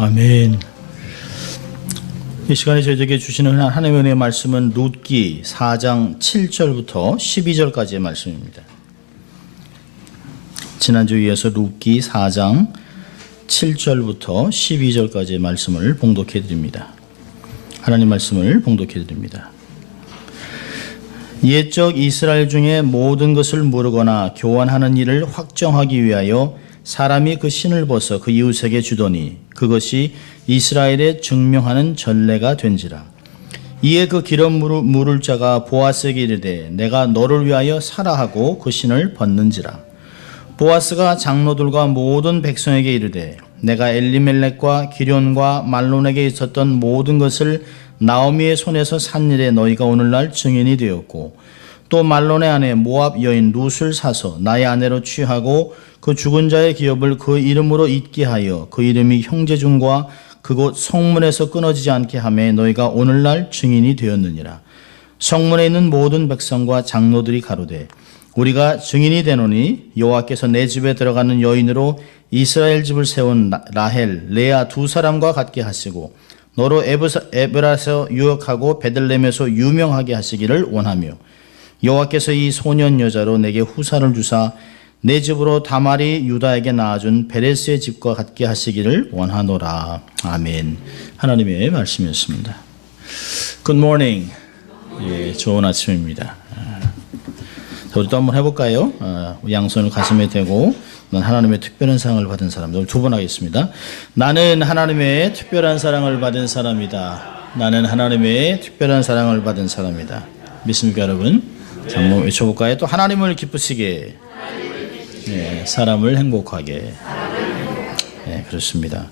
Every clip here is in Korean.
아멘. 이 시간에 저희에게 주시는 하나님의 은혜의 말씀은 룻기 4장 7절부터 12절까지의 말씀입니다. 지난주에 이어서 룻기 4장 7절부터 12절까지의 말씀을 봉독해 드립니다. 하나님 말씀을 봉독해 드립니다. 옛적 이스라엘 중에 모든 것을 모르거나 교환하는 일을 확정하기 위하여 사람이 그 신을 벗어 그 이웃에게 주더니 그것이 이스라엘에 증명하는 전례가 된지라. 이에 그 기름 물을 자가 보아스에게 이르되 내가 너를 위하여 사라 하고 그 신을 벗는지라. 보아스가 장로들과 모든 백성에게 이르되 내가 엘리멜렉과 기련과 말론에게 있었던 모든 것을 나오미의 손에서 산 일에 너희가 오늘날 증인이 되었고 또 말론의 아내 모압 여인 룻을 사서 나의 아내로 취하고 그 죽은 자의 기업을 그 이름으로 잊게 하여 그 이름이 형제중과 그곳 성문에서 끊어지지 않게 하매 너희가 오늘날 증인이 되었느니라. 성문에 있는 모든 백성과 장로들이 가로되 우리가 증인이 되노니 여호와께서 내 집에 들어가는 여인으로 이스라엘 집을 세운 라헬, 레아 두 사람과 같게 하시고 너로 에브라서 유역하고 베들레헴에서 유명하게 하시기를 원하며 여호와께서 이 소년 여자로 내게 후사를 주사 내 집으로 다말이 유다에게 낳아준 베레스의 집과 같게 하시기를 원하노라. 아멘. 하나님의 말씀이었습니다. Good morning. 예, 좋은 아침입니다. 자, 우리 또 한번 해볼까요? 양손을 가슴에 대고 난 하나님의 특별한 사랑을 받은 사람들 두 번 하겠습니다. 나는 하나님의 특별한 사랑을 받은 사람이다. 나는 하나님의 특별한 사랑을 받은 사람이다. 믿습니까, 여러분? 자, 한번 외쳐볼까요? 또 하나님을 기쁘시게, 네, 사람을 행복하게. 네, 그렇습니다.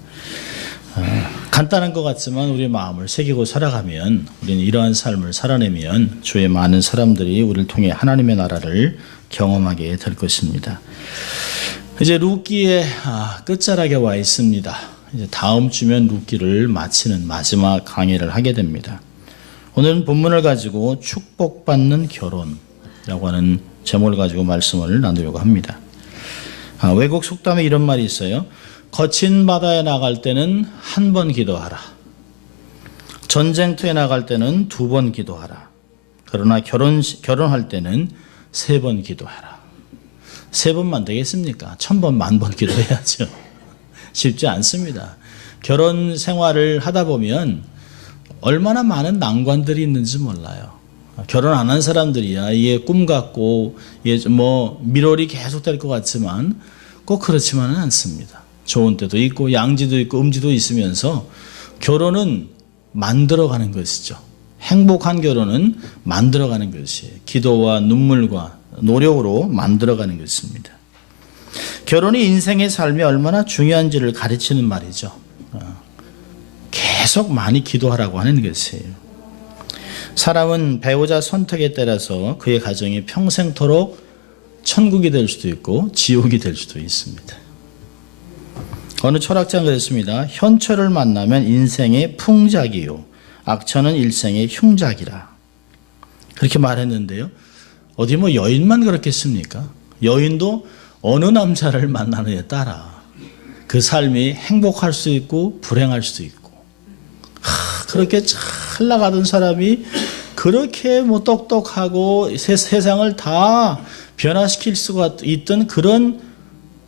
간단한 것 같지만 우리의 마음을 새기고 살아가면 우리는 이러한 삶을 살아내면 주의 많은 사람들이 우리를 통해 하나님의 나라를 경험하게 될 것입니다. 이제 룻기의 끝자락에 와 있습니다. 이제 다음 주면 룻기를 마치는 마지막 강의를 하게 됩니다. 오늘은 본문을 가지고 축복받는 결혼이라고 하는 제목을 가지고 말씀을 나누려고 합니다. 외국 속담에 이런 말이 있어요. 거친 바다에 나갈 때는 한 번 기도하라. 전쟁터에 나갈 때는 2번 기도하라. 그러나 결혼할 때는 3번 기도하라. 3번만 되겠습니까? 1000번, 10,000번 기도해야죠. 쉽지 않습니다. 결혼 생활을 하다 보면 얼마나 많은 난관들이 있는지 몰라요. 결혼 안 한 사람들이야 이게 꿈 같고 이게 뭐 미롤이 계속 될 것 같지만 꼭 그렇지만은 않습니다. 좋은 때도 있고 양지도 있고 음지도 있으면서 결혼은 만들어가는 것이죠. 행복한 결혼은 만들어가는 것이에요. 기도와 눈물과 노력으로 만들어가는 것입니다. 결혼이 인생의 삶에 얼마나 중요한지를 가르치는 말이죠. 계속 많이 기도하라고 하는 것이에요. 사람은 배우자 선택에 따라서 그의 가정이 평생토록 천국이 될 수도 있고 지옥이 될 수도 있습니다. 어느 철학자는 그랬습니다. 현철을 만나면 인생의 풍작이요 악처는 일생의 흉작이라. 그렇게 말했는데요. 어디 뭐 여인만 그렇겠습니까? 여인도 어느 남자를 만나느냐에 따라 그 삶이 행복할 수 있고 불행할 수도 있고 그렇게 잘 나가던 사람이 그렇게 뭐 똑똑하고 세상을 다 변화시킬 수가 있던 그런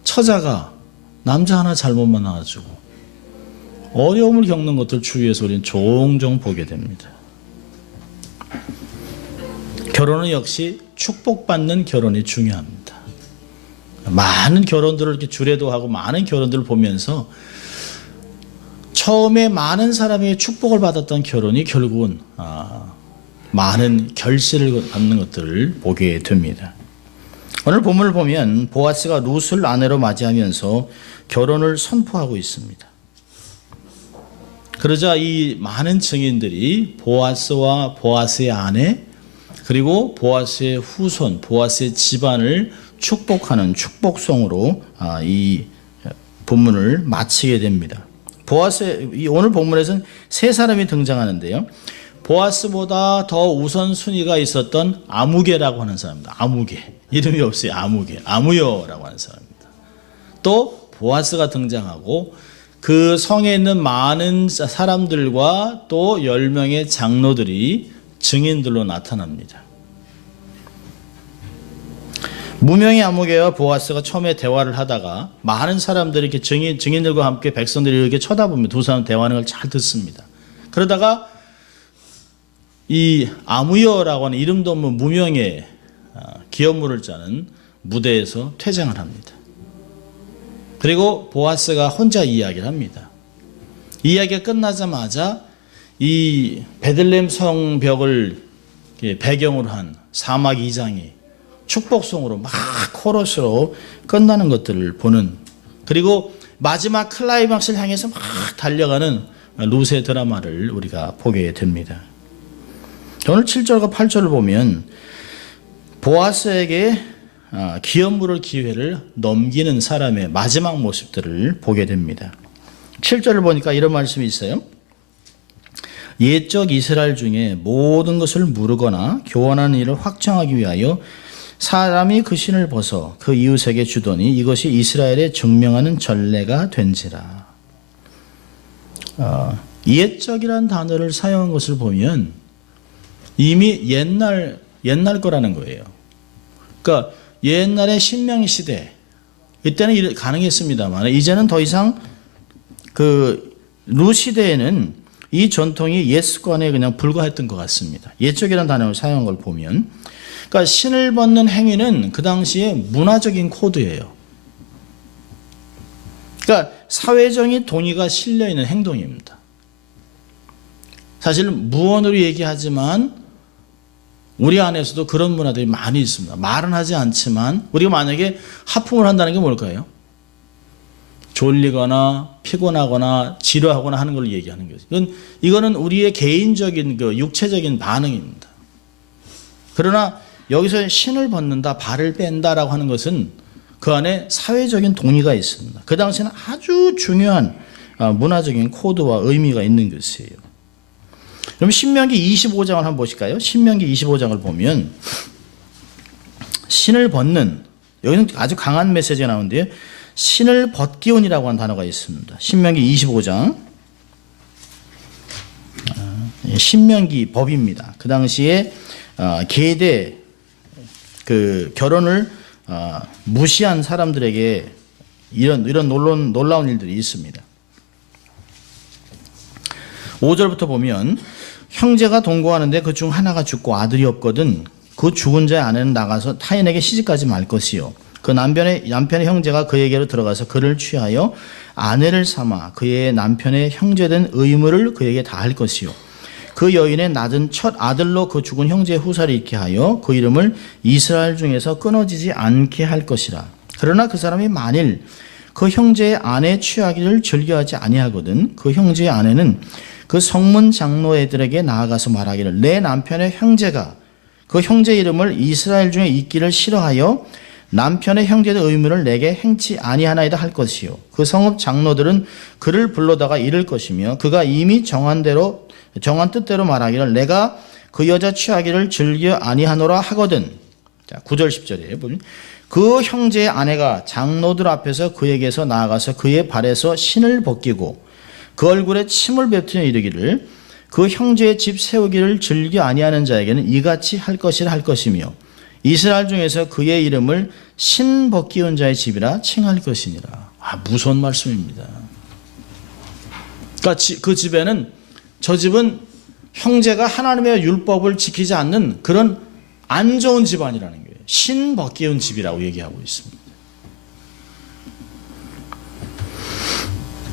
처자가 남자 하나 잘못 만나가지고 어려움을 겪는 것들 주위에서 우리는 종종 보게 됩니다. 결혼은 역시 축복받는 결혼이 중요합니다. 많은 결혼들을 이렇게 주례도 하고 많은 결혼들을 보면서 처음에 많은 사람의 축복을 받았던 결혼이 결국은 많은 결실을 받는 것들을 보게 됩니다. 오늘 본문을 보면 보아스가 룻을 아내로 맞이하면서 결혼을 선포하고 있습니다. 그러자 이 많은 증인들이 보아스와 보아스의 아내 그리고 보아스의 후손, 보아스의 집안을 축복하는 축복송으로 이 본문을 마치게 됩니다. 오늘 본문에서는 3사람이 등장하는데요. 보아스보다 더 우선순위가 있었던 아무개라고 하는 사람입니다. 아무개. 이름이 없어요. 아무개. 아무여라고 하는 사람입니다. 또 보아스가 등장하고 그 성에 있는 많은 사람들과 또 10명의 장로들이 증인들로 나타납니다. 무명의 아무개와 보아스가 처음에 대화를 하다가 많은 사람들이 이렇게 증인들과 함께 백성들이 이렇게 쳐다보며 두 사람 대화하는 걸 잘 듣습니다. 그러다가 이 아무여라고 하는 이름도 없는 무명의 기업물을 짜는 무대에서 퇴장을 합니다. 그리고 보아스가 혼자 이야기를 합니다. 이야기가 끝나자마자 이 베들레헴 성벽을 배경으로 한 사막 2장이 축복송으로 막 코러스로 끝나는 것들을 보는, 그리고 마지막 클라이막스를 향해서 막 달려가는 루세 드라마를 우리가 보게 됩니다. 오늘 7절과 8절을 보면 보아스에게 기업물을 기회를 넘기는 사람의 마지막 모습들을 보게 됩니다. 7절을 보니까 이런 말씀이 있어요. 옛적 이스라엘 중에 모든 것을 무르거나 교환하는 일을 확정하기 위하여 사람이 그 신을 벗어 그 이웃에게 주더니 이것이 이스라엘에 증명하는 전례가 된지라. 옛적이라는 단어를 사용한 것을 보면 이미 옛날 거라는 거예요. 그러니까 옛날에 신명기 시대 이때는 가능했습니다만 이제는 더 이상 루 시대에는 이 전통이 옛 습관에 그냥 불과했던 것 같습니다. 옛적이라는 단어를 사용한 걸 보면, 그러니까 신을 벗는 행위는 그 당시에 문화적인 코드예요. 그러니까 사회적인 동의가 실려 있는 행동입니다. 사실 무언으로 얘기하지만 우리 안에서도 그런 문화들이 많이 있습니다. 말은 하지 않지만 우리가 만약에 하품을 한다는 게 뭘까요? 졸리거나 피곤하거나 지루하거나 하는 걸 얘기하는 거죠. 이거는 우리의 개인적인 육체적인 반응입니다. 그러나 여기서 신을 벗는다, 발을 뺀다라고 하는 것은 그 안에 사회적인 동의가 있습니다. 그 당시에는 아주 중요한 문화적인 코드와 의미가 있는 것이에요. 그럼 신명기 25장을 한번 보실까요? 신명기 25장을 보면 신을 벗는, 여기는 아주 강한 메시지가 나오는데요. 신을 벗기운이라고 하는 단어가 있습니다. 신명기 25장. 신명기 법입니다. 그 당시에 계대 결혼을 무시한 사람들에게 이런 놀라운 일들이 있습니다. 5절부터 보면 형제가 동거하는데 그 중 하나가 죽고 아들이 없거든 그 죽은 자의 아내는 나가서 타인에게 시집가지 말 것이요 그 남편의 형제가 그에게로 들어가서 그를 취하여 아내를 삼아 그의 남편의 형제된 의무를 그에게 다할 것이요 그 여인의 낳은 첫 아들로 그 죽은 형제의 후사를 있게 하여 그 이름을 이스라엘 중에서 끊어지지 않게 할 것이라. 그러나 그 사람이 만일 그 형제의 아내 취하기를 즐겨하지 아니하거든 그 형제의 아내는 그 성문 장로 애들에게 나아가서 말하기를 내 남편의 형제가 그 형제 이름을 이스라엘 중에 있기를 싫어하여 남편의 형제의 의무를 내게 행치 아니하나이다 할 것이요 그 성읍 장로들은 그를 불러다가 이를 것이며 그가 이미 정한 뜻대로 말하기를 내가 그 여자 취하기를 즐겨 아니하노라 하거든. 자, 9절 10절이에요. 보면 그 형제의 아내가 장로들 앞에서 그에게서 나아가서 그의 발에서 신을 벗기고 그 얼굴에 침을 뱉으며 이르기를 그 형제의 집 세우기를 즐겨 아니하는 자에게는 이같이 할 것이라 할 것이며 이스라엘 중에서 그의 이름을 신 벗기운 자의 집이라 칭할 것이니라. 무서운 말씀입니다. 그러니까 그 집에는 저 집은 형제가 하나님의 율법을 지키지 않는 그런 안 좋은 집안이라는 거예요. 신 벗기운 집이라고 얘기하고 있습니다.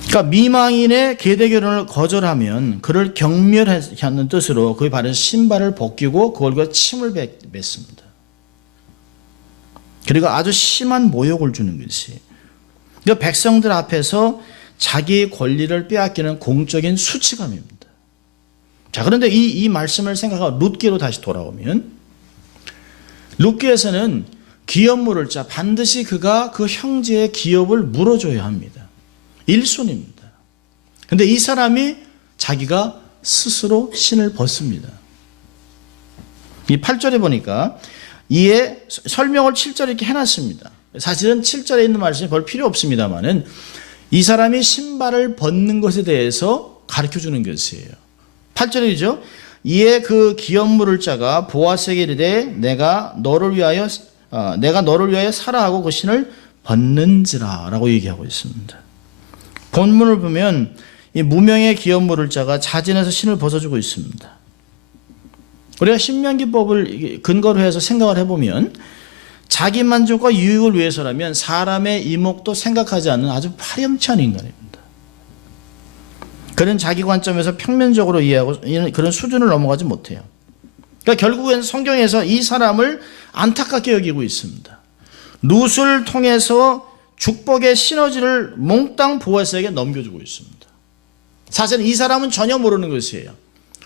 그러니까 미망인의 계대 결혼을 거절하면 그를 경멸하는 뜻으로 그의 발에서 신발을 벗기고 그 얼굴에 침을 뱉습니다. 그리고 아주 심한 모욕을 주는 것이 그러니까 백성들 앞에서 자기의 권리를 빼앗기는 공적인 수치감입니다. 자, 그런데 이 말씀을 생각하고 룻기로 다시 돌아오면 룻기에서는 기업물을 짜 반드시 그가 그 형제의 기업을 물어줘야 합니다. 1순위입니다. 그런데 이 사람이 자기가 스스로 신을 벗습니다. 이 8절에 보니까 이에 설명을 7절에 이렇게 해놨습니다. 사실은 7절에 있는 말씀이 별 필요 없습니다만은 이 사람이 신발을 벗는 것에 대해서 가르쳐주는 것이에요. 8절이죠. 이에 그 기업 물을 자가 보아스에게 이르되 내가 너를 위하여 사라 하고 그 신을 벗는지라 라고 얘기하고 있습니다. 본문을 보면 이 무명의 기업 물을 자가 자진해서 신을 벗어주고 있습니다. 우리가 신명기법을 근거로 해서 생각을 해보면 자기 만족과 유익을 위해서라면 사람의 이목도 생각하지 않는 아주 파렴치한 인간입니다. 그는 자기 관점에서 평면적으로 이해하고 그런 수준을 넘어가지 못해요. 그러니까 결국엔 성경에서 이 사람을 안타깝게 여기고 있습니다. 룻을 통해서 축복의 시너지를 몽땅 보아스에게 넘겨주고 있습니다. 사실 이 사람은 전혀 모르는 것이에요.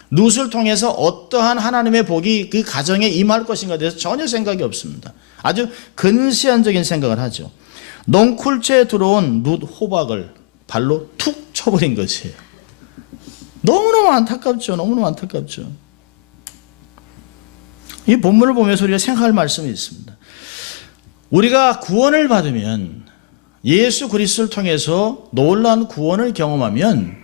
룻을 통해서 어떠한 하나님의 복이 그 가정에 임할 것인가에 대해서 전혀 생각이 없습니다. 아주 근시안적인 생각을 하죠. 넝쿨째에 들어온 룻 호박을 발로 툭 쳐버린 것이에요. 너무너무 안타깝죠. 너무너무 안타깝죠. 이 본문을 보면서 우리가 생각할 말씀이 있습니다. 우리가 구원을 받으면 예수 그리스도를 통해서 놀라운 구원을 경험하면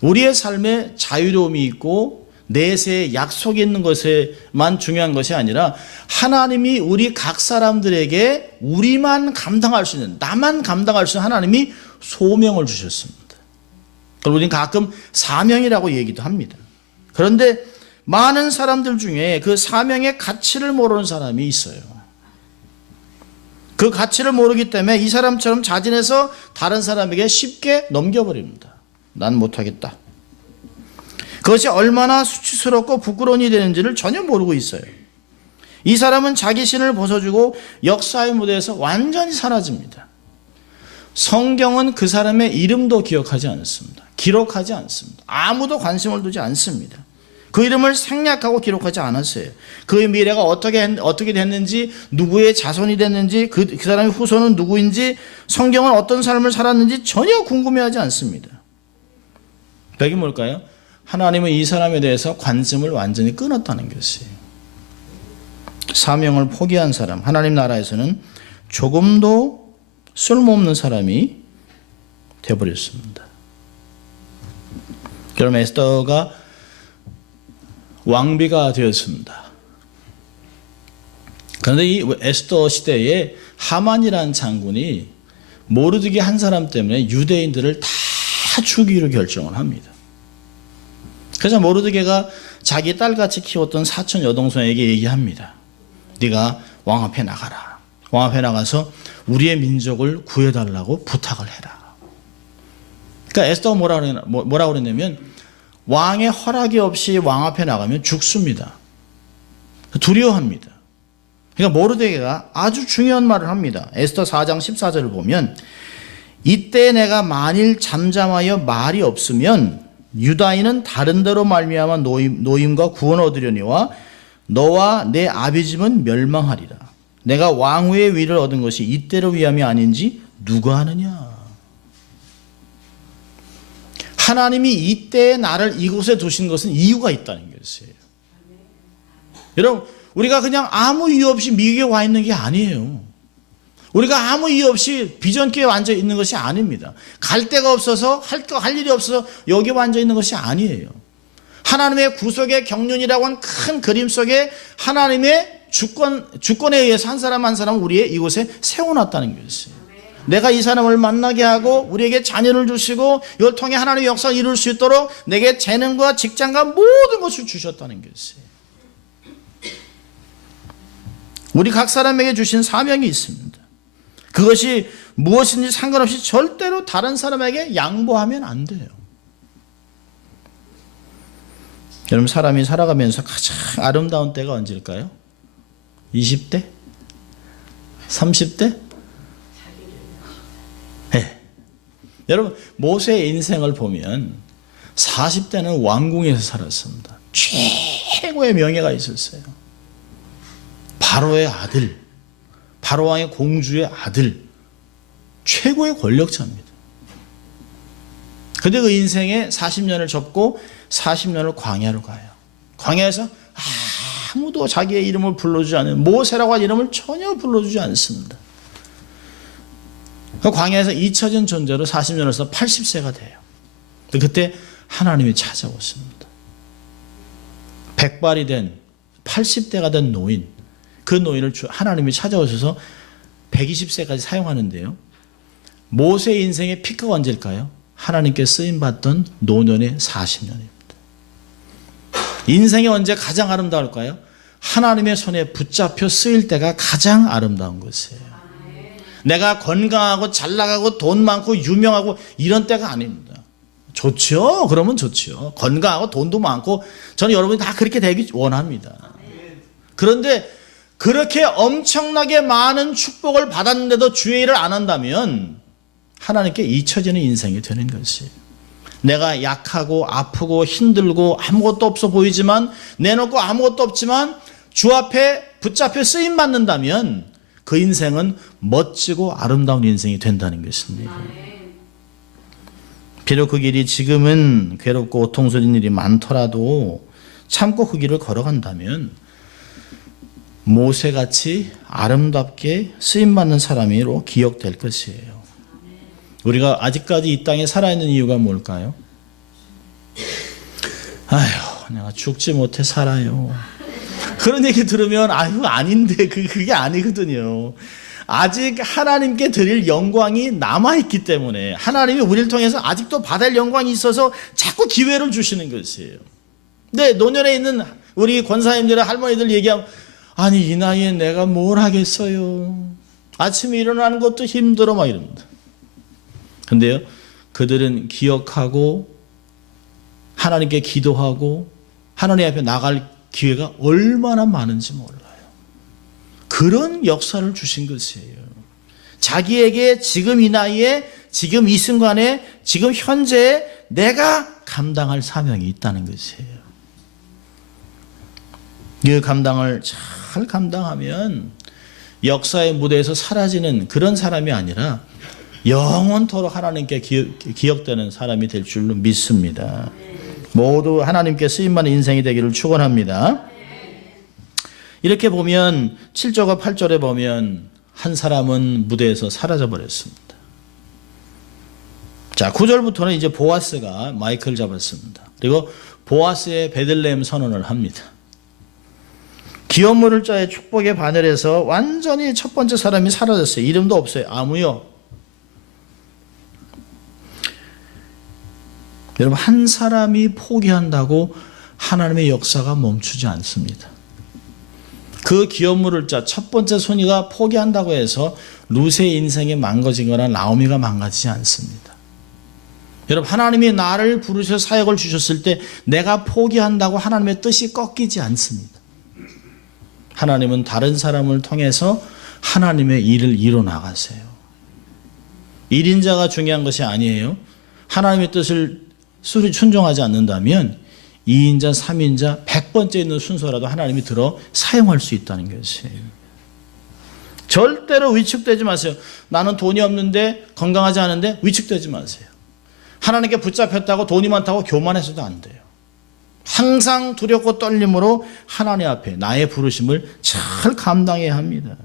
우리의 삶에 자유로움이 있고 내세에 약속이 있는 것에만 중요한 것이 아니라 하나님이 우리 각 사람들에게 우리만 감당할 수 있는, 나만 감당할 수 있는 하나님이 소명을 주셨습니다. 그리고 우리는 가끔 사명이라고 얘기도 합니다. 그런데 많은 사람들 중에 그 사명의 가치를 모르는 사람이 있어요. 그 가치를 모르기 때문에 이 사람처럼 자진해서 다른 사람에게 쉽게 넘겨버립니다. 난 못하겠다. 그것이 얼마나 수치스럽고 부끄러운 일이 되는지를 전혀 모르고 있어요. 이 사람은 자기 신을 벗어주고 역사의 무대에서 완전히 사라집니다. 성경은 그 사람의 이름도 기억하지 않습니다. 기록하지 않습니다. 아무도 관심을 두지 않습니다. 그 이름을 생략하고 기록하지 않았어요. 그의 미래가 어떻게 됐는지, 누구의 자손이 됐는지, 그 사람의 후손은 누구인지, 성경은 어떤 삶을 살았는지 전혀 궁금해하지 않습니다. 그게 뭘까요? 하나님은 이 사람에 대해서 관심을 완전히 끊었다는 것이에요. 사명을 포기한 사람, 하나님 나라에서는 조금도 쓸모없는 사람이 되어버렸습니다. 그럼 에스더가 왕비가 되었습니다. 그런데 이 에스더 시대에 하만이라는 장군이 모르드게 한 사람 때문에 유대인들을 다 죽이기로 결정을 합니다. 그래서 모르드게가 자기 딸같이 키웠던 사촌 여동생에게 얘기합니다. 네가 왕 앞에 나가라. 왕 앞에 나가서 우리의 민족을 구해달라고 부탁을 해라. 그러니까 에스더가 뭐라고 그랬냐면 왕의 허락이 없이 왕 앞에 나가면 죽습니다. 두려워합니다. 그러니까 모르드게가 아주 중요한 말을 합니다. 에스더 4장 14절을 보면 이때 내가 만일 잠잠하여 말이 없으면 유다인은 다른 데로 말미암아 노임과 구원을 얻으려니와 너와 내 아비집은 멸망하리라. 내가 왕후의 위를 얻은 것이 이때를 위함이 아닌지 누가 아느냐. 하나님이 이때에 나를 이곳에 두신 것은 이유가 있다는 것이에요. 여러분, 우리가 그냥 아무 이유 없이 미국에 와 있는 게 아니에요. 우리가 아무 이유 없이 비전교회에 앉아 있는 것이 아닙니다. 갈 데가 없어서 할 일이 없어서 여기 앉아 있는 것이 아니에요. 하나님의 구속의 경륜이라고 하는 큰 그림 속에 하나님의 주권에 의해서 한 사람 한 사람을 우리의 이곳에 세워놨다는 것이에요. 내가 이 사람을 만나게 하고 우리에게 자녀를 주시고 이걸 통해 하나님의 역사를 이룰 수 있도록 내게 재능과 직장과 모든 것을 주셨다는 것이에요. 우리 각 사람에게 주신 사명이 있습니다. 그것이 무엇인지 상관없이 절대로 다른 사람에게 양보하면 안 돼요. 여러분, 사람이 살아가면서 가장 아름다운 때가 언제일까요? 20대? 30대? 네. 여러분, 모세의 인생을 보면 40대는 왕궁에서 살았습니다. 최고의 명예가 있었어요. 바로의 아들, 바로왕의 공주의 아들, 최고의 권력자입니다. 그런데 그 인생에 40년을 접고 40년을 광야로 가요. 광야에서 아무도 자기의 이름을 불러주지 않는, 모세라고 한 이름을 전혀 불러주지 않습니다. 그 광야에서 잊혀진 존재로 40년을 서 80세가 돼요. 그때 하나님이 찾아오십니다. 백발이 된 80대가 된 노인, 그 노인을 하나님이 찾아오셔서 120세까지 사용하는데요. 모세의 인생의 피크가 언제일까요? 하나님께 쓰임받던 노년의 40년입니다. 인생이 언제 가장 아름다울까요? 하나님의 손에 붙잡혀 쓰일 때가 가장 아름다운 것이에요. 내가 건강하고 잘 나가고 돈 많고 유명하고 이런 때가 아닙니다. 좋죠? 그러면 좋죠. 건강하고 돈도 많고 저는 여러분이 다 그렇게 되기 원합니다. 그런데 그렇게 엄청나게 많은 축복을 받았는데도 주의 일을 안 한다면 하나님께 잊혀지는 인생이 되는 것이에요. 내가 약하고 아프고 힘들고 아무것도 없어 보이지만 내놓고 아무것도 없지만 주 앞에 붙잡혀 쓰임 받는다면 그 인생은 멋지고 아름다운 인생이 된다는 것입니다. 비록 그 길이 지금은 괴롭고 고통스러운 일이 많더라도 참고 그 길을 걸어간다면 모세같이 아름답게 쓰임받는 사람으로 기억될 것이에요. 우리가 아직까지 이 땅에 살아있는 이유가 뭘까요? 아휴, 내가 죽지 못해 살아요. 그런 얘기 들으면 아유 아닌데 그게 아니거든요. 아직 하나님께 드릴 영광이 남아있기 때문에 하나님이 우리를 통해서 아직도 받을 영광이 있어서 자꾸 기회를 주시는 것이에요. 근데 노년에 있는 우리 권사님들의 할머니들 얘기하면 아니 이 나이에 내가 뭘 하겠어요. 아침에 일어나는 것도 힘들어 막 이럽니다. 근데요 그들은 기억하고 하나님께 기도하고 하나님 앞에 나갈 기회가 얼마나 많은지 몰라요. 그런 역사를 주신 것이에요. 자기에게 지금 이 나이에 지금 이 순간에 지금 현재에 내가 감당할 사명이 있다는 것이에요. 이 감당을 잘 감당하면 역사의 무대에서 사라지는 그런 사람이 아니라 영원토록 하나님께 기억되는 사람이 될 줄로 믿습니다. 모두 하나님께 쓰임받는 인생이 되기를 축원합니다. 이렇게 보면 7절과 8절에 보면 한 사람은 무대에서 사라져 버렸습니다. 자, 9절부터는 이제 보아스가 마이크를 잡았습니다. 그리고 보아스의 베들레헴 선언을 합니다. 기업 물을 자의 축복의 바늘에서 완전히 첫 번째 사람이 사라졌어요. 이름도 없어요. 아무요. 여러분 한 사람이 포기한다고 하나님의 역사가 멈추지 않습니다. 그 기업 물을 자 첫 번째 손이가 포기한다고 해서 룻의 인생이 망가진 거나 나오미가 망가지지 않습니다. 여러분 하나님이 나를 부르셔 사역을 주셨을 때 내가 포기한다고 하나님의 뜻이 꺾이지 않습니다. 하나님은 다른 사람을 통해서 하나님의 일을 이뤄나가세요. 1인자가 중요한 것이 아니에요. 하나님의 뜻을 순종하지 않는다면 2인자, 3인자, 100번째 있는 순서라도 하나님이 들어 사용할 수 있다는 것이에요. 절대로 위축되지 마세요. 나는 돈이 없는데 건강하지 않은데 위축되지 마세요. 하나님께 붙잡혔다고 돈이 많다고 교만해서도 안 돼요. 항상 두렵고 떨림으로 하나님 앞에 나의 부르심을 잘 감당해야 합니다.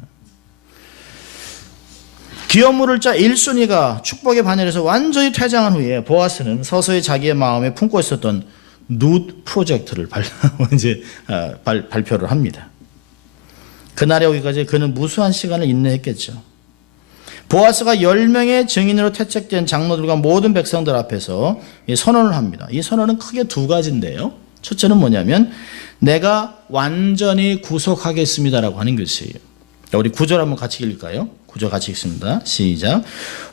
기업 물을 자 1순위가 축복의 바늘에서 완전히 퇴장한 후에 보아스는 서서히 자기의 마음에 품고 있었던 룻 프로젝트를 발표를 합니다. 그날에 오기까지 그는 무수한 시간을 인내했겠죠. 보아스가 10명의 증인으로 채택된 장로들과 모든 백성들 앞에서 선언을 합니다. 이 선언은 크게 두 가지인데요. 첫째는 뭐냐면 내가 완전히 구속하겠습니다라고 하는 것이에요. 우리 9절 한번 같이 읽을까요? 9절 같이 읽습니다. 시작.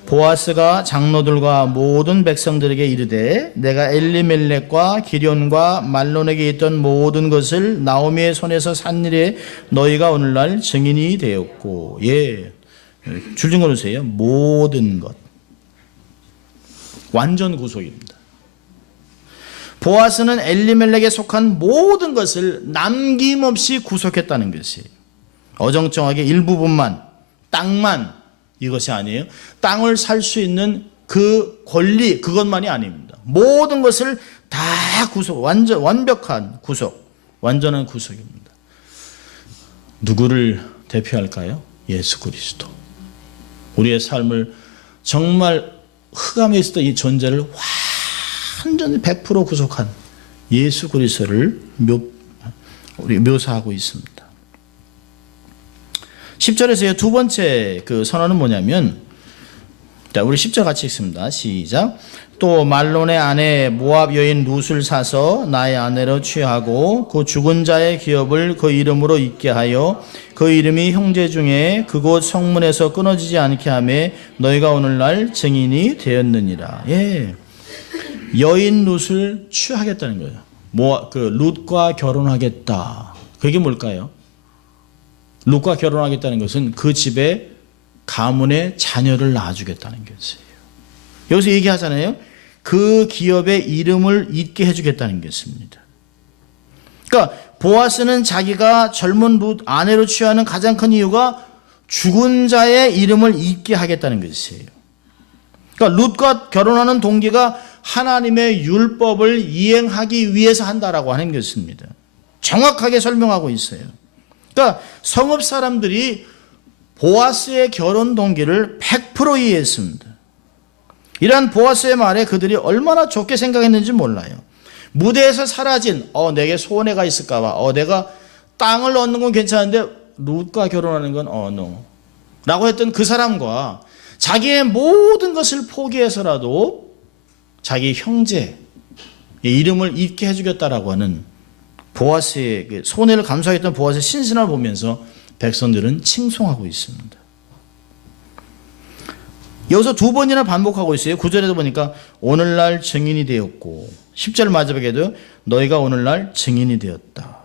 보아스가 장로들과 모든 백성들에게 이르되 내가 엘리멜렉과 기련과 말론에게 있던 모든 것을 나오미의 손에서 산 일에 너희가 오늘날 증인이 되었고 줄좀 걸으세요. 모든 것. 완전 구속입니다. 보아스는 엘리멜렉에 속한 모든 것을 남김없이 구속했다는 것이에요. 어정쩡하게 일부분만, 땅만 이것이 아니에요. 땅을 살 수 있는 그 권리 그것만이 아닙니다. 모든 것을 다 구속, 완벽한 구속, 완전한 구속입니다. 누구를 대표할까요? 예수 그리스도. 우리의 삶을 정말 흑암에 있었던 이 존재를 완전히 100% 구속한 예수 그리스도를 묘사하고 있습니다. 10절에서의 두 번째 그 선언은 뭐냐면, 자, 우리 10절 같이 읽습니다. 시작. 또 말론의 아내 모압 여인 룻을 사서 나의 아내로 취하고 그 죽은 자의 기업을 그 이름으로 잊게 하여 그 이름이 형제 중에 그곳 성문에서 끊어지지 않게 하며 너희가 오늘날 증인이 되었느니라. 예, 여인 룻을 취하겠다는 거예요. 그 룻과 결혼하겠다. 그게 뭘까요? 룻과 결혼하겠다는 것은 그 집에 가문의 자녀를 낳아주겠다는 것이에요. 여기서 얘기하잖아요. 그 기업의 이름을 잊게 해주겠다는 것입니다. 그러니까 보아스는 자기가 젊은 룻 아내로 취하는 가장 큰 이유가 죽은 자의 이름을 잊게 하겠다는 것이에요. 그러니까 룻과 결혼하는 동기가 하나님의 율법을 이행하기 위해서 한다라고 하는 것입니다. 정확하게 설명하고 있어요. 그러니까 성읍 사람들이 보아스의 결혼 동기를 100% 이해했습니다. 이러한 보아스의 말에 그들이 얼마나 좋게 생각했는지 몰라요. 무대에서 사라진 내게 손해가 있을까 봐 내가 땅을 얻는 건 괜찮은데 룻과 결혼하는 건 no 라고 했던 그 사람과 자기의 모든 것을 포기해서라도 자기 형제의 이름을 잊게 해주겠다라고 하는 보아스의 손해를 감수하겠다는 보아스의 신신을 보면서 백성들은 칭송하고 있습니다. 여기서 두 번이나 반복하고 있어요. 9절에도 보니까 오늘날 증인이 되었고 10절 마지막에도 너희가 오늘날 증인이 되었다.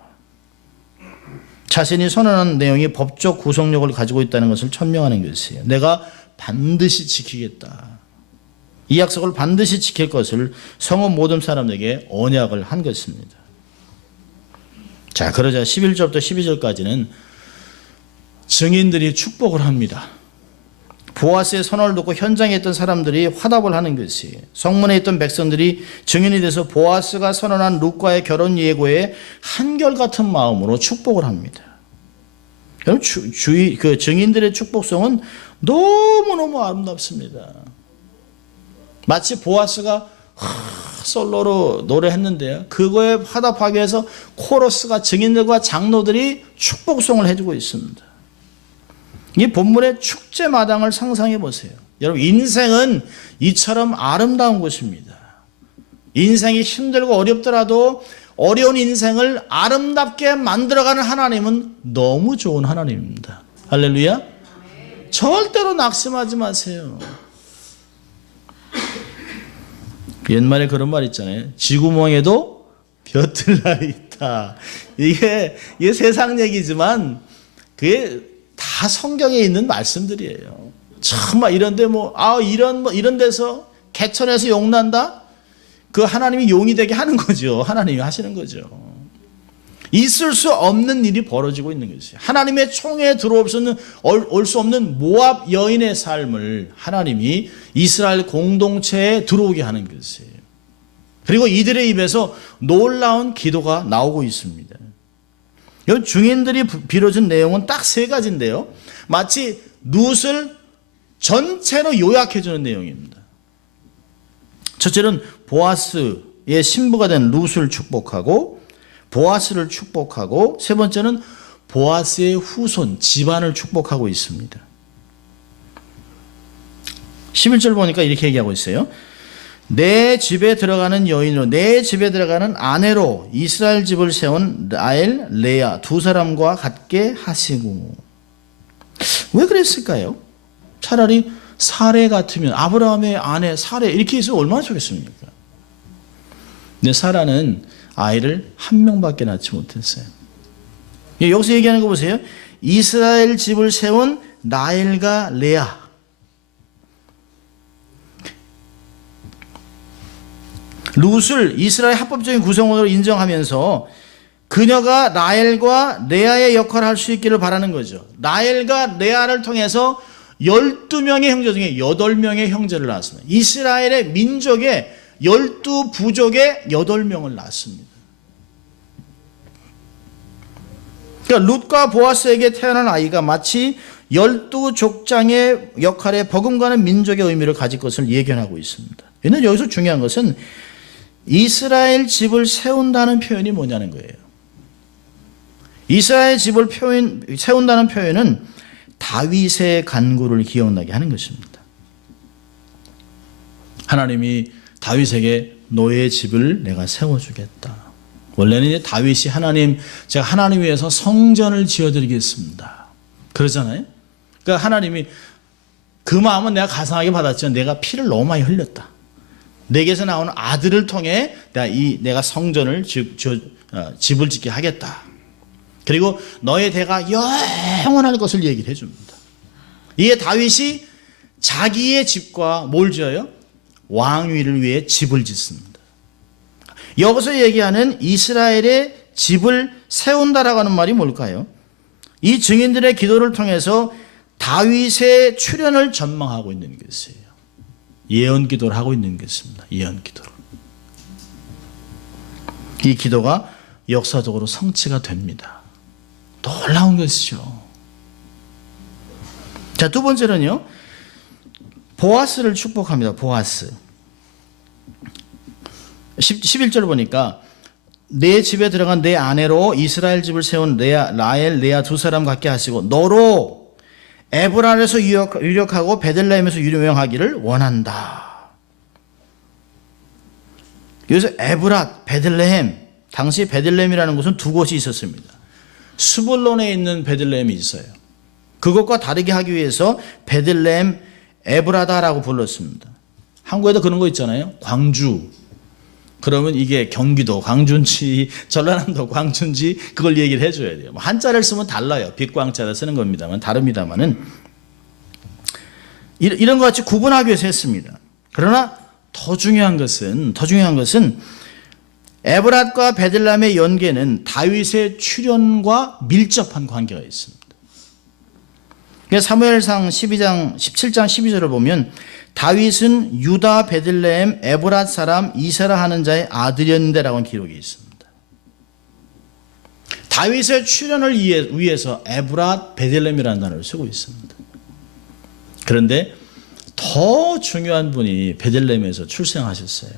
자신이 선언한 내용이 법적 구속력을 가지고 있다는 것을 천명하는 것이에요. 내가 반드시 지키겠다. 이 약속을 반드시 지킬 것을 성읍 모든 사람에게 언약을 한 것입니다. 자, 그러자 11절부터 12절까지는 증인들이 축복을 합니다. 보아스의 선언을 듣고 현장에 있던 사람들이 화답을 하는 것이에요. 성문에 있던 백성들이 증인이 돼서 보아스가 선언한 룻과의 결혼 예고에 한결같은 마음으로 축복을 합니다. 여러분, 그 증인들의 축복성은 너무너무 아름답습니다. 마치 보아스가 솔로로 노래했는데요. 그거에 화답하기 위해서 코러스가 증인들과 장로들이 축복송을 해주고 있습니다. 이 본문의 축제 마당을 상상해 보세요. 여러분, 인생은 이처럼 아름다운 것입니다. 인생이 힘들고 어렵더라도 어려운 인생을 아름답게 만들어가는 하나님은 너무 좋은 하나님입니다. 할렐루야. 절대로 낙심하지 마세요. 옛말에 그런 말 있잖아요. 쥐구멍에도 벼뜰 날이 있다. 이게 세상 얘기지만 그게 다 성경에 있는 말씀들이에요. 정말 이런데 이런 데서 개천에서 용난다? 그 하나님이 용이 되게 하는 거죠. 하나님이 하시는 거죠. 있을 수 없는 일이 벌어지고 있는 것이에요. 하나님의 총에 올 수 없는 모압 여인의 삶을 하나님이 이스라엘 공동체에 들어오게 하는 것이에요. 그리고 이들의 입에서 놀라운 기도가 나오고 있습니다. 여기 증인들이 빌어준 내용은 딱 세 가지인데요. 마치 룻을 전체로 요약해주는 내용입니다. 첫째는 보아스의 신부가 된 룻을 축복하고 보아스를 축복하고 세 번째는 보아스의 후손 집안을 축복하고 있습니다. 11절 보니까 이렇게 얘기하고 있어요. 내 집에 들어가는 여인으로 내 집에 들어가는 아내로 이스라엘 집을 세운 라헬, 레아 두 사람과 같게 하시고. 왜 그랬을까요? 차라리 사레 같으면 아브라함의 아내 사레 이렇게 있으면 얼마나 좋겠습니까? 근데 사라는 아이를 한 명밖에 낳지 못했어요. 여기서 얘기하는 거 보세요. 이스라엘 집을 세운 라헬과 레아. 룻을 이스라엘 합법적인 구성원으로 인정하면서 그녀가 라헬과 레아의 역할을 할 수 있기를 바라는 거죠. 라헬과 레아를 통해서 12명의 형제 중에 8명의 형제를 낳았습니다. 이스라엘의 민족의 12부족의 8명을 낳았습니다. 그러니까 룻과 보아스에게 태어난 아이가 마치 12족장의 역할에 버금가는 민족의 의미를 가질 것을 예견하고 있습니다. 그런데 여기서 중요한 것은 이스라엘 집을 세운다는 표현이 뭐냐는 거예요. 이스라엘 집을 세운다는 표현은 다윗의 간구를 기억나게 하는 것입니다. 하나님이 다윗에게 너의 집을 내가 세워주겠다. 원래는 다윗이 제가 하나님 위해서 성전을 지어드리겠습니다. 그러잖아요. 그러니까 하나님이 그 마음은 내가 가상하게 받았지만 내가 피를 너무 많이 흘렸다. 내게서 나오는 아들을 통해 내가 성전을 집을 짓게 하겠다. 그리고 너의 대가 영원할 것을 얘기를 해줍니다. 이게 다윗이 자기의 집과 뭘 지어요? 왕위를 위해 집을 짓습니다. 여기서 얘기하는 이스라엘의 집을 세운다라고 하는 말이 뭘까요? 이 증인들의 기도를 통해서 다윗의 출현을 전망하고 있는 것이에요. 예언 기도를 하고 있는 것입니다. 예언 기도를. 이 기도가 역사적으로 성취가 됩니다. 놀라운 것이죠. 자, 두 번째는요. 보아스를 축복합니다. 보아스. 11절 보니까 내 집에 들어간 내 아내로 이스라엘 집을 세운 라엘, 레아 두 사람 갖게 하시고 너로 에브랄에서 유력하고 베들레헴에서 유명하기를 원한다. 여기서 에브랏, 베들레헴, 당시 베들레헴이라는 곳은 두 곳이 있었습니다. 스불론에 있는 베들레헴이 있어요. 그것과 다르게 하기 위해서 베들레헴 에브라다라고 불렀습니다. 한국에도 그런 거 있잖아요. 광주. 그러면 이게 경기도 광주인지 전라남도 광주인지 그걸 얘기를 해줘야 돼요. 한자를 쓰면 달라요. 빛광자를 쓰는 겁니다만 다릅니다만은 이런 것 같이 구분하기 위해서 했습니다. 그러나 더 중요한 것은 에브랏과 베들레헴의 연계는 다윗의 출현과 밀접한 관계가 있습니다. 사무엘상 17장 12절을 보면 다윗은 유다 베들레헴 에브랏 사람 이세라 하는 자의 아들이었는데라고 기록이 있습니다. 다윗의 출현을 위해서 에브랏 베들레헴이라는 단어를 쓰고 있습니다. 그런데 더 중요한 분이 베들레헴에서 출생하셨어요.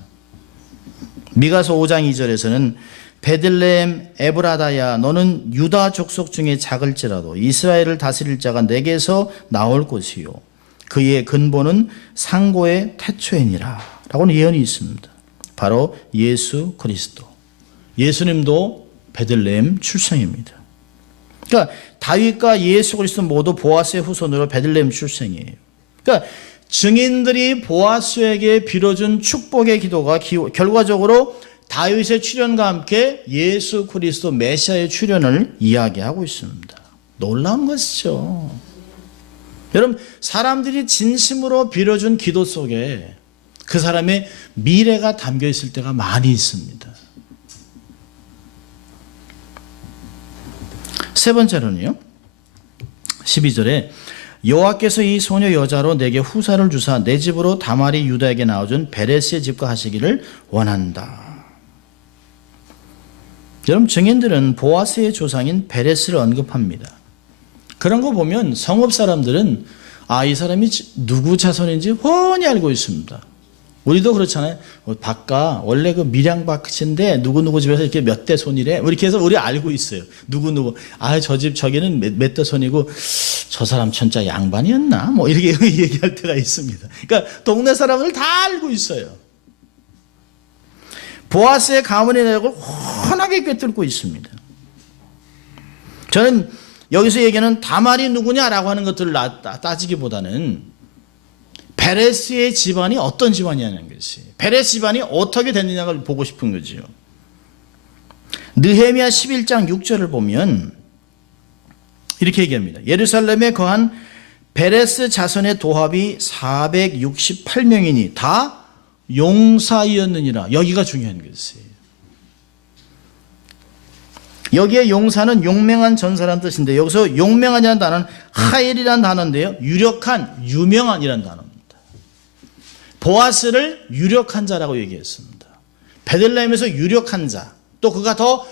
미가서 5장 2절에서는 베들레헴 에브라다야 너는 유다 족속 중에 작을지라도 이스라엘을 다스릴 자가 내게서 나올 것이요 그의 근본은 상고의 태초이니라 라고는 예언이 있습니다. 바로 예수 그리스도. 예수님도 베들레헴 출생입니다. 그러니까 다윗과 예수 그리스도 모두 보아스의 후손으로 베들레헴 출생이에요. 그러니까 증인들이 보아스에게 빌어준 축복의 기도가 결과적으로 다윗의 출현과 함께 예수 그리스도 메시아의 출현을 이야기하고 있습니다. 놀라운 것이죠. 여러분, 사람들이 진심으로 빌어준 기도 속에 그 사람의 미래가 담겨 있을 때가 많이 있습니다. 세 번째로는요. 12절에 여호와께서 이 소녀 여자로 내게 후사를 주사 내 집으로 다말이 유다에게 낳아준 베레스의 집과 하시기를 원한다. 여러분, 증인들은 보아스의 조상인 베레스를 언급합니다. 그런 거 보면 성읍 사람들은 이 사람이 누구 자손인지 훤히 알고 있습니다. 우리도 그렇잖아요. 박가 원래 그 밀양박씨인데 누구 집에서 이렇게 몇 대 손이래. 이렇게 해서 우리 알고 있어요. 누구 저 집 저기는 몇 대 손이고 저 사람 진짜 양반이었나? 이렇게 얘기할 때가 있습니다. 그러니까 동네 사람들 다 알고 있어요. 보아스의 가문의 내역을 훤하게 꿰뚫고 있습니다. 저는 여기서 얘기하는 다말이 누구냐라고 하는 것들을 따지기보다는 베레스의 집안이 어떤 집안이냐는 것이, 베레스 집안이 어떻게 됐느냐를 보고 싶은 거지요. 느헤미야 11장 6절을 보면 이렇게 얘기합니다. 예루살렘에 거한 베레스 자손의 도합이 468명이니 다 용사이었느니라. 여기가 중요한 것이에요. 여기에 용사는 용맹한 전사라는 뜻인데 여기서 용맹한이라는 단어는 하엘이라는 단어인데요. 유력한, 유명한이라는 단어입니다. 보아스를 유력한 자라고 얘기했습니다. 베들레헴에서 유력한 자, 또 그가 더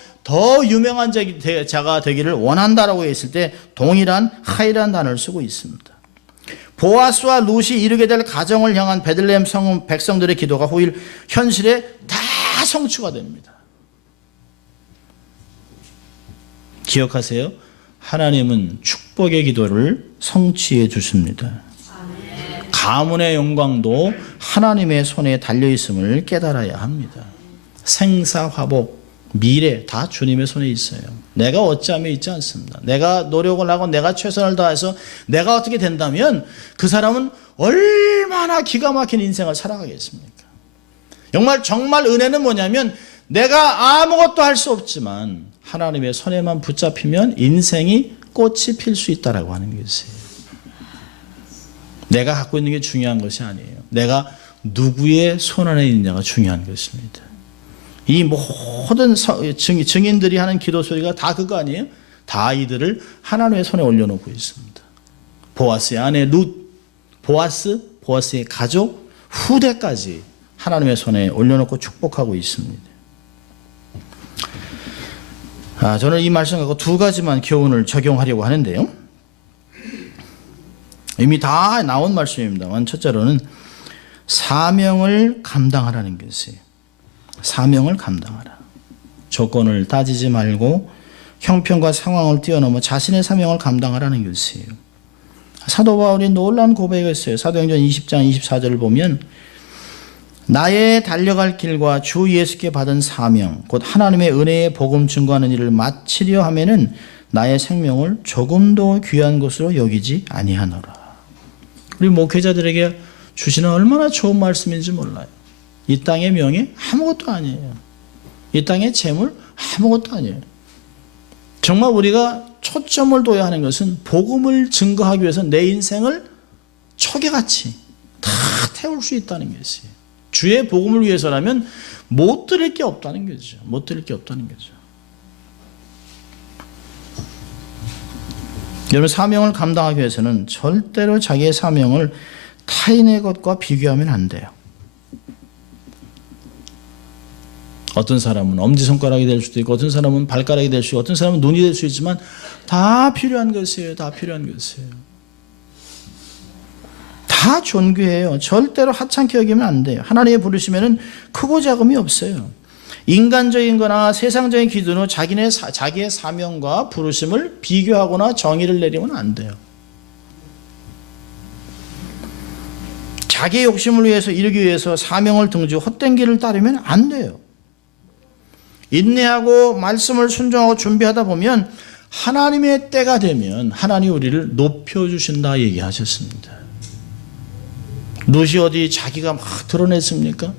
유명한 자가 되기를 원한다라고 했을 때 동일한 하이라는 단어를 쓰고 있습니다. 보아스와 룻이 이루게 될 가정을 향한 베들레헴 성읍 백성들의 기도가 후일 현실에 다 성취가 됩니다. 기억하세요. 하나님은 축복의 기도를 성취해 주십니다. 가문의 영광도 하나님의 손에 달려있음을 깨달아야 합니다. 생사화복, 미래 다 주님의 손에 있어요. 내가 어찌하면 있지 않습니다. 내가 노력을 하고 내가 최선을 다해서 내가 어떻게 된다면 그 사람은 얼마나 기가 막힌 인생을 살아가겠습니까? 정말 은혜는 뭐냐면 내가 아무것도 할 수 없지만 하나님의 손에만 붙잡히면 인생이 꽃이 필 수 있다라고 하는 것이에요. 내가 갖고 있는 게 중요한 것이 아니에요. 내가 누구의 손 안에 있느냐가 중요한 것입니다. 이 모든 증인들이 하는 기도 소리가 다 그거 아니에요? 다 이들을 하나님의 손에 올려놓고 있습니다. 보아스의 아내 룻, 보아스의 가족, 후대까지 하나님의 손에 올려놓고 축복하고 있습니다. 저는 이 말씀 갖고 두 가지만 교훈을 적용하려고 하는데요. 이미 다 나온 말씀입니다만 첫째로는 사명을 감당하라는 것이에요. 사명을 감당하라. 조건을 따지지 말고 형편과 상황을 뛰어넘어 자신의 사명을 감당하라는 것이에요. 사도 바울이 놀라운 고백을 했어요. 사도행전 20장 24절을 보면 나의 달려갈 길과 주 예수께 받은 사명 곧 하나님의 은혜의 복음 증거하는 일을 마치려 하면은 나의 생명을 조금도 귀한 것으로 여기지 아니하노라. 우리 목회자들에게 주시는 얼마나 좋은 말씀인지 몰라요. 이 땅의 명예 아무것도 아니에요. 이 땅의 재물 아무것도 아니에요. 정말 우리가 초점을 둬야 하는 것은 복음을 증거하기 위해서 내 인생을 초계같이 다 태울 수 있다는 것이에요. 주의 복음을 위해서라면 못 드릴 게 없다는 거죠. 못 드릴 게 없다는 거죠. 여러분 사명을 감당하기 위해서는 절대로 자기의 사명을 타인의 것과 비교하면 안 돼요. 어떤 사람은 엄지손가락이 될 수도 있고 어떤 사람은 발가락이 될 수 있고 어떤 사람은 눈이 될 수 있지만 다 필요한 것이에요. 다 필요한 것이에요. 다 존귀해요. 절대로 하찮게 여기면 안 돼요. 하나님의 부르시면은 크고 작음이 없어요. 인간적인 거나 세상적인 기준으로 자기의 사명과 부르심을 비교하거나 정의를 내리면 안 돼요. 자기의 욕심을 위해서 이루기 위해서 사명을 등지고 헛된 길을 따르면 안 돼요. 인내하고 말씀을 순종하고 준비하다 보면 하나님의 때가 되면 하나님이 우리를 높여주신다 얘기하셨습니다. 룻이 어디 자기가 막 드러냈습니까?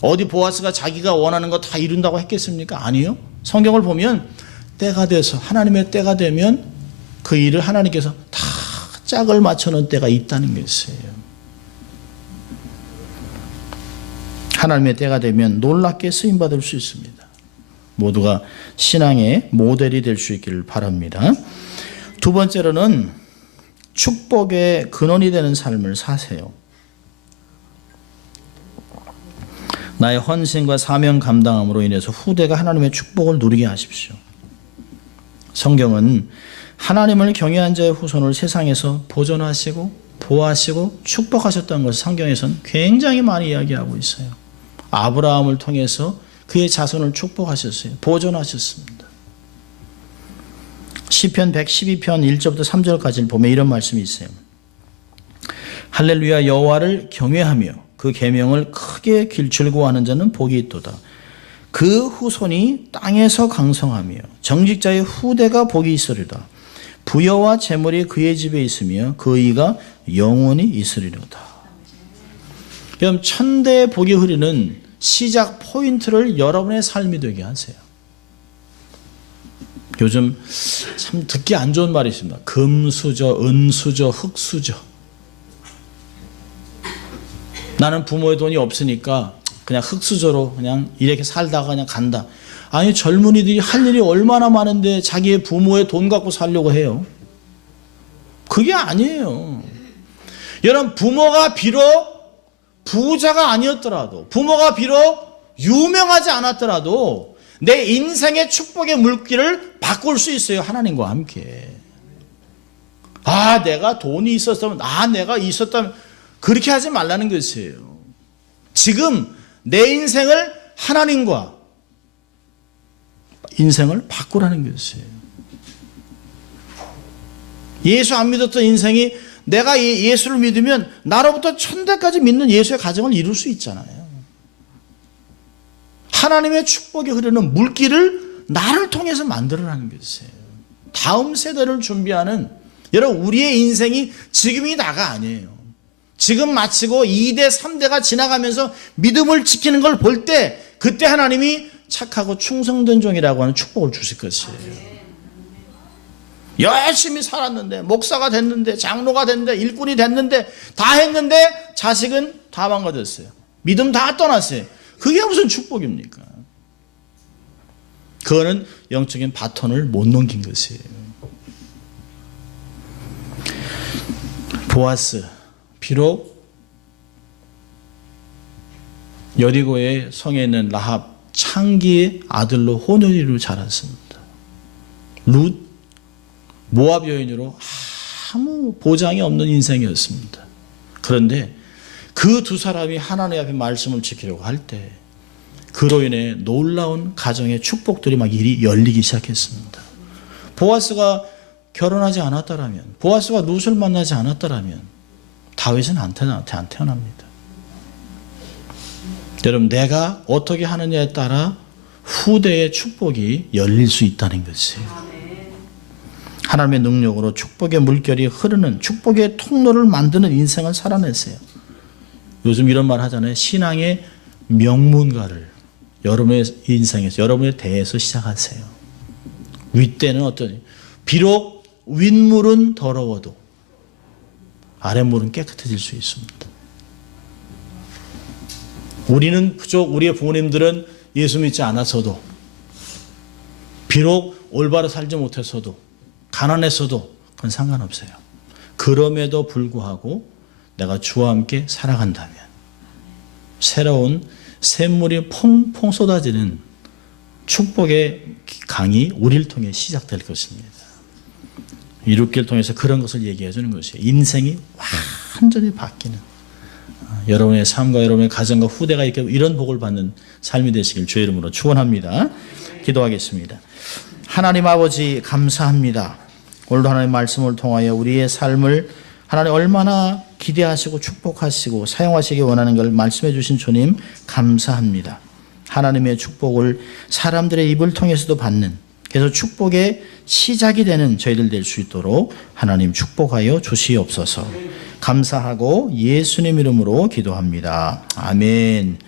어디 보아스가 자기가 원하는 거 다 이룬다고 했겠습니까? 아니요. 성경을 보면 때가 돼서 하나님의 때가 되면 그 일을 하나님께서 다 짝을 맞춰놓은 때가 있다는 것이에요. 하나님의 때가 되면 놀랍게 쓰임받을 수 있습니다. 모두가 신앙의 모델이 될 수 있기를 바랍니다. 두 번째로는 축복의 근원이 되는 삶을 사세요. 나의 헌신과 사명 감당함으로 인해서 후대가 하나님의 축복을 누리게 하십시오. 성경은 하나님을 경외한 자의 후손을 세상에서 보존하시고 보호하시고 축복하셨다는 것을 성경에서는 굉장히 많이 이야기하고 있어요. 아브라함을 통해서 그의 자손을 축복하셨어요. 보존하셨습니다. 시편 112편 1절부터 3절까지를 보면 이런 말씀이 있어요. 할렐루야 여호와를 경외하며 그 계명을 크게 길출고 하는 자는 복이 있도다. 그 후손이 땅에서 강성하며 정직자의 후대가 복이 있으리라. 부여와 재물이 그의 집에 있으며 그 의가 영원히 있으리로다. 그럼 천대의 복이 흐르는 시작 포인트를 여러분의 삶이 되게 하세요. 요즘 참 듣기 안 좋은 말이 있습니다. 금수저, 은수저, 흙수저. 나는 부모의 돈이 없으니까 그냥 흙수저로 그냥 이렇게 살다가 그냥 간다. 아니 젊은이들이 할 일이 얼마나 많은데 자기의 부모의 돈 갖고 살려고 해요. 그게 아니에요. 여러분 부모가 비록 부자가 아니었더라도 부모가 비록 유명하지 않았더라도 내 인생의 축복의 물길을 바꿀 수 있어요. 하나님과 함께. 내가 돈이 있었다면, 내가 있었다면, 그렇게 하지 말라는 것이에요. 지금 내 인생을 하나님과 인생을 바꾸라는 것이에요. 예수 안 믿었던 인생이 내가 예수를 믿으면 나로부터 천대까지 믿는 예수의 가정을 이룰 수 있잖아요. 하나님의 축복이 흐르는 물길을 나를 통해서 만들어라는 것이에요. 다음 세대를 준비하는, 여러분, 우리의 인생이 지금이 나가 아니에요. 지금 마치고 2대, 3대가 지나가면서 믿음을 지키는 걸 볼 때, 그때 하나님이 착하고 충성된 종이라고 하는 축복을 주실 것이에요. 열심히 살았는데, 목사가 됐는데, 장로가 됐는데, 일꾼이 됐는데, 다 했는데 자식은 다 망가졌어요. 믿음 다 떠났어요. 그게 무슨 축복입니까? 그거는 영적인 바톤을 못 넘긴 것이에요. 보아스, 비록 여리고의 성에 있는 라합 창기의 아들로 호노리로 자랐습니다. 룻, 모압 여인으로 아무 보장이 없는 인생이었습니다. 그런데 그 두 사람이 하나님 앞에 말씀을 지키려고 할 때 그로 인해 놀라운 가정의 축복들이 막 일이 열리기 시작했습니다. 보아스가 결혼하지 않았다라면, 보아스가 룻을 만나지 않았다라면 다윗은 안 태어납니다. 여러분, 내가 어떻게 하느냐에 따라 후대의 축복이 열릴 수 있다는 것이에요. 하나님의 능력으로 축복의 물결이 흐르는, 축복의 통로를 만드는 인생을 살아내세요. 요즘 이런 말 하잖아요. 신앙의 명문가를 여러분의 인생에서, 여러분의 대에서 시작하세요. 윗대는 어떠니? 비록 윗물은 더러워도 아랫물은 깨끗해질 수 있습니다. 우리는 그쪽, 우리의 부모님들은 예수 믿지 않았어도, 비록 올바로 살지 못했어도, 가난했어도 그건 상관없어요. 그럼에도 불구하고 내가 주와 함께 살아간다면 새로운 샘물이 퐁퐁 쏟아지는 축복의 강이 우리를 통해 시작될 것입니다. 이 룻기를 통해서 그런 것을 얘기해 주는 것이에요. 인생이 완전히 바뀌는, 여러분의 삶과 여러분의 가정과 후대가 이런 복을 받는 삶이 되시길 주의 이름으로 축원합니다. 기도하겠습니다. 하나님 아버지, 감사합니다. 오늘도 하나님의 말씀을 통하여 우리의 삶을 하나님 얼마나 기대하시고 축복하시고 사용하시기 원하는 걸 말씀해 주신 주님 감사합니다. 하나님의 축복을 사람들의 입을 통해서도 받는, 그래서 축복의 시작이 되는 저희들 될 수 있도록 하나님 축복하여 주시옵소서. 감사하고 예수님 이름으로 기도합니다. 아멘.